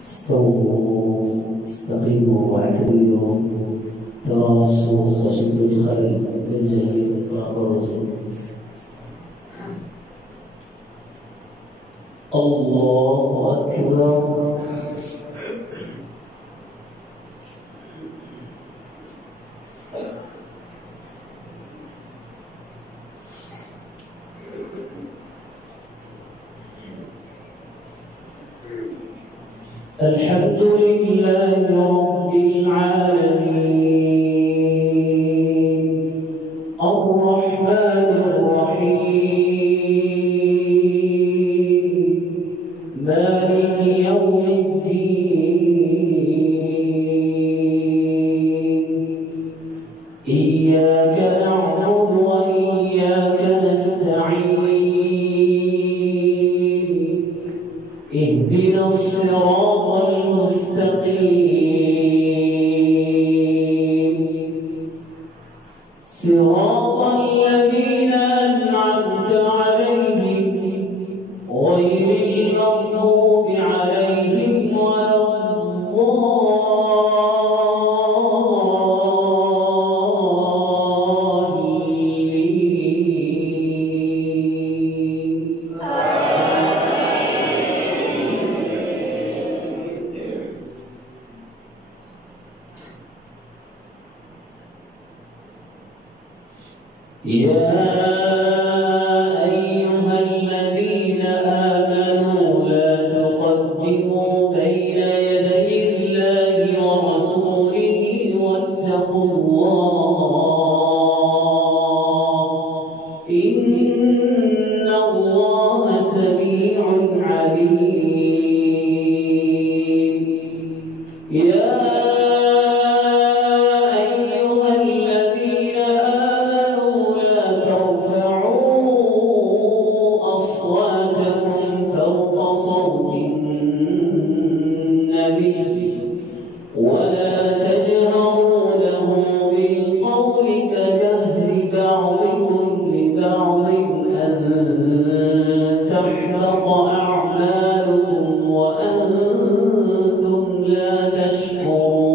استووا استقيموا واعتدلوا تراصوا وشدوا الخيل بالجهل فاخرجوا. الله أكبر. الحمد لله رب العالمين الرحمن الرحيم مالك يوم الدين إياك نعبد وإياك نستعين اهدنا الصراط المستقيم صراط الذين أنعمت عليهم غير المغضوب عليهم ولا يا أيها الذين آمنوا لا تقدموا بين يدي الله ورسوله واتقوا الله إن الله سميع عليم. يا ولا تجهروا له بالقول كجهر بعضكم لبعض أن تحبط أعمالكم وأنتم لا تشعرون.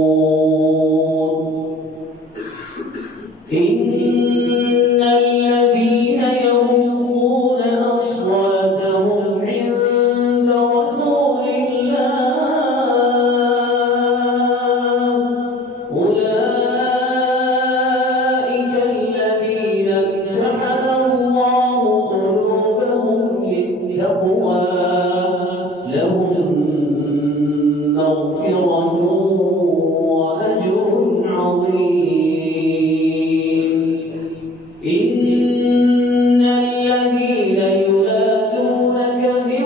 إن الذين يغضون أصواتهم عند رسول أولئك الذين امتحن الله قلوبهم للتقوى لهم مغفرة وأجر عظيم. إن الذين ينادونك من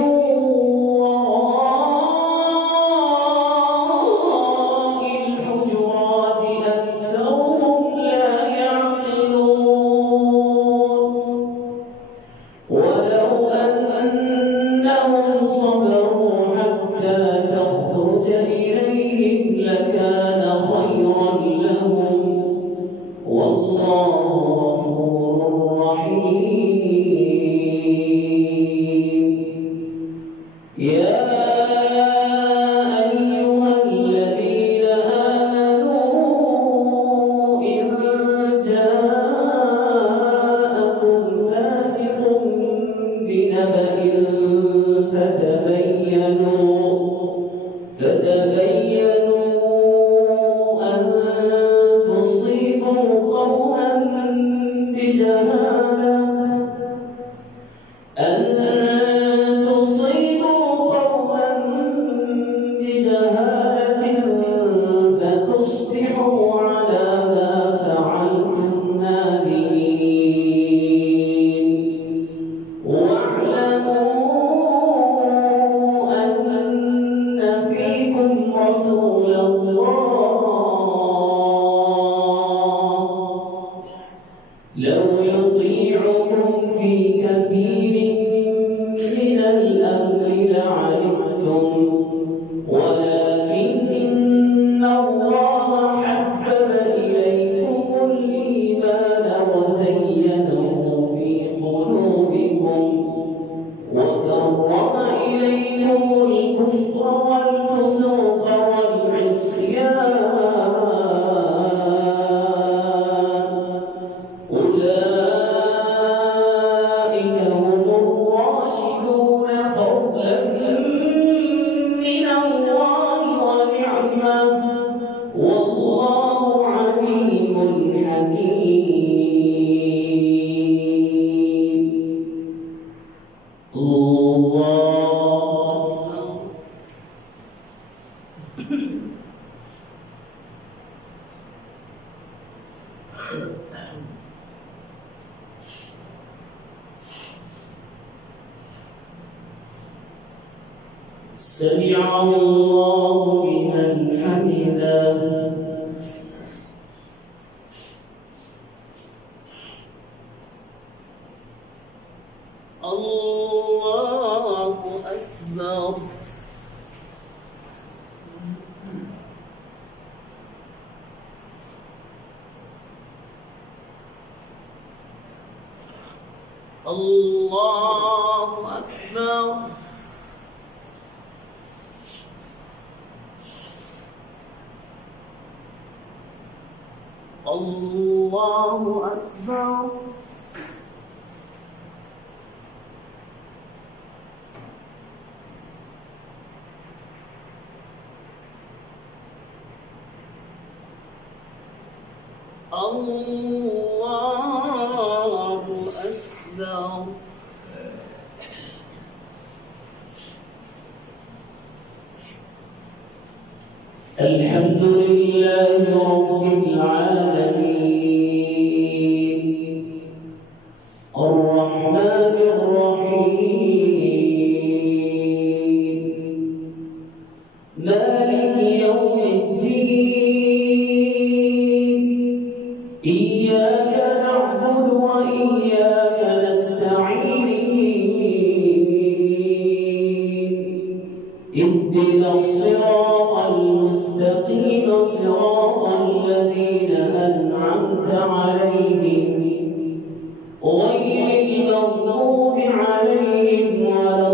وراء الحجرات أكثرهم لا يعقلون. ولو أنهم صبروا حتى تخرج إليهم لكان خيرا لهم والله غفور رحيم. يا أيها الذين آمنوا إن جاءكم فاسق بنبأ فتبينوا أن تصيبوا قوما بجهالة فتصبحوا على ما فعلتم نادمين. واعلموا أن فيكم رسول الله لو يطيعكم في كثير من الأمر لعنتم ولكن الله حبب إليكم الإيمان وزينه في قلوبكم وكره إليكم الكفر والفسوق والعصيان أولئك هم الراشدون فضلا من الله ونعمة والله عليم حكيم. سمع الله لمن حمده. الله أكبر. الله أكبر. الله أكبر. الله أكبر. الحمد لله رب العالمين الرحمن الرحيم مالك يوم الدين إياك نعبد وإياك نستعين اهدنا الصراط المستقيم صراط الذين أنعمت عليهم غير المغضوب عليهم ولا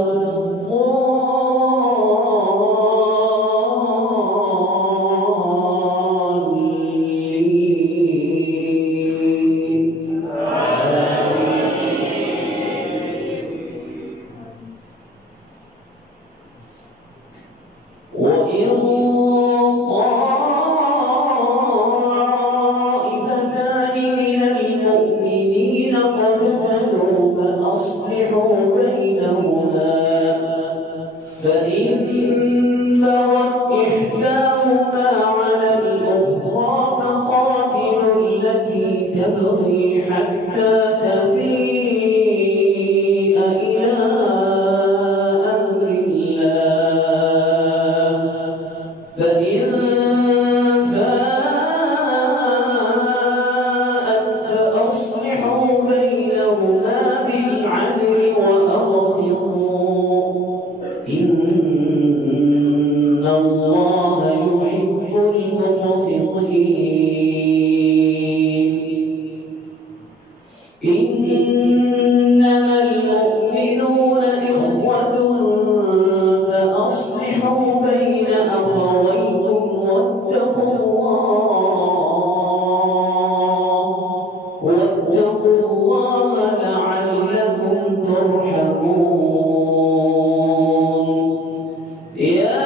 وإن طائفتان من المؤمنين اقتتلوا فأصلحوا بينهما فإن بغت إحداهما على الأخرى فقاتلوا التي تبغي حتى تفيء إلى فإن فاءت فأصلحوا بينهما بالعدل وأقسطوا إن الله يحب المقسطين. إنما المؤمنون إخوة فأصلحوا بين أخويكم واتقوا الله لعلكم ترحمون. يا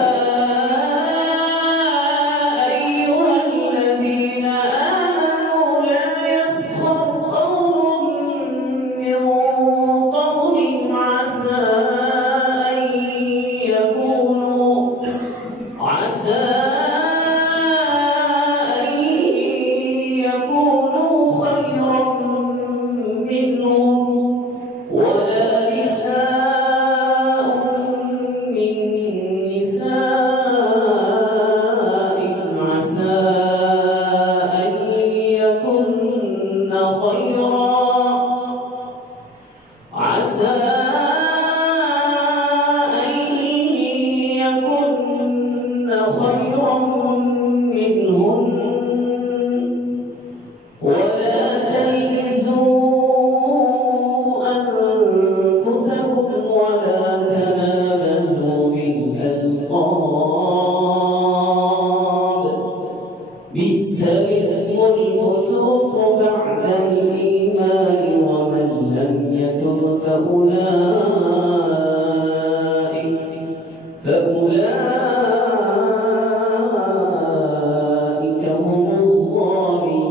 فأولئك هم الظالمون.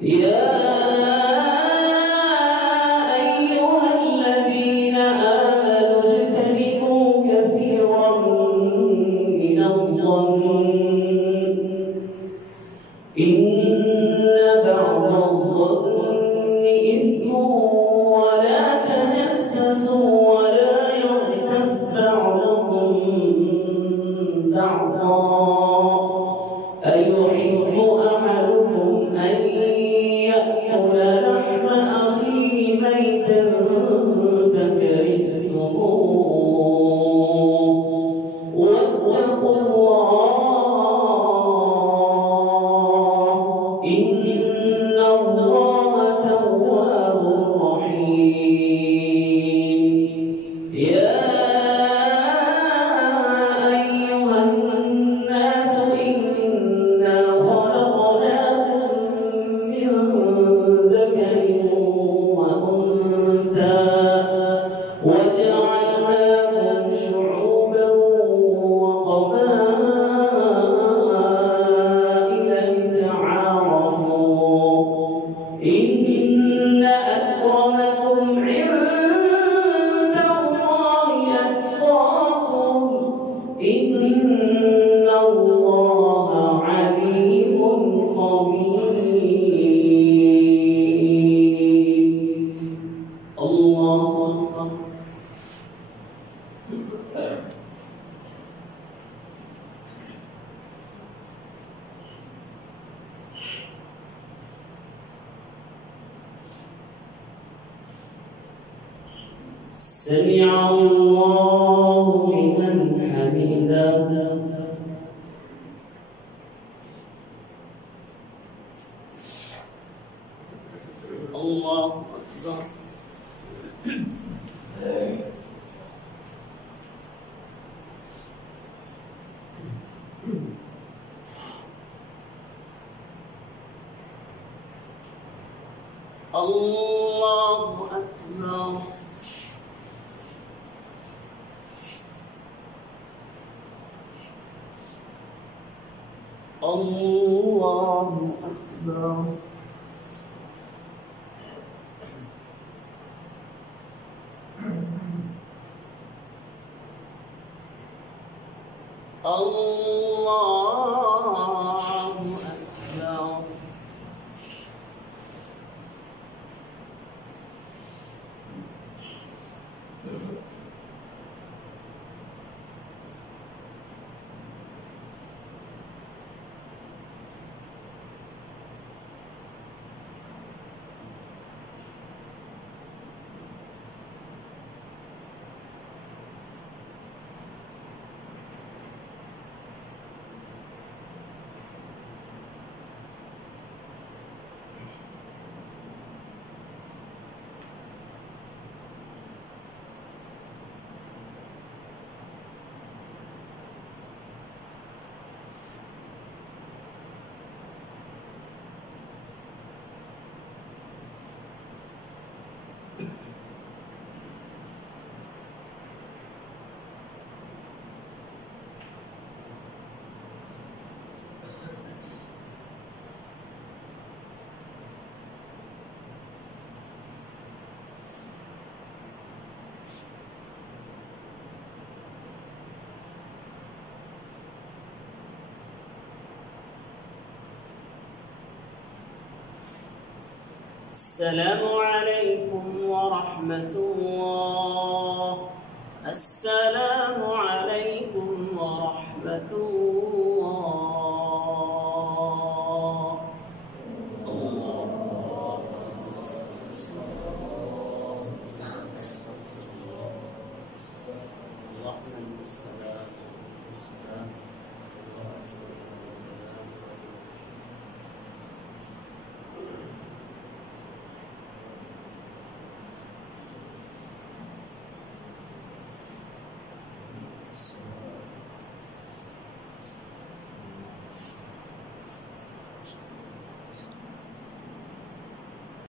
يا أيها الذين آمنوا اجتنبوا كثيرا من الظن إن بعض الظن إثم ولا تجسسوا ولا يغتب بعضكم بعضا أيحب أحدكم أن يأكل لحم أخيه ميتا فكرهتموه واتقوا الله إن الله تواب رحيم. يا أيها الناس إنا خلقناكم من ذكر وأنثى وجعلناكم شعوبا وقبائل لتعارفوا إن أكرمكم عند الله أتقاكم إن الله عليم خبير. الله أكبر. سمع الله لمن حمده. الله أكبر. الله أكبر. الله أكبر. الله أكبر. السلام عليكم ورحمة الله. السلام عليكم ورحمة الله. اللهم السلام والسلام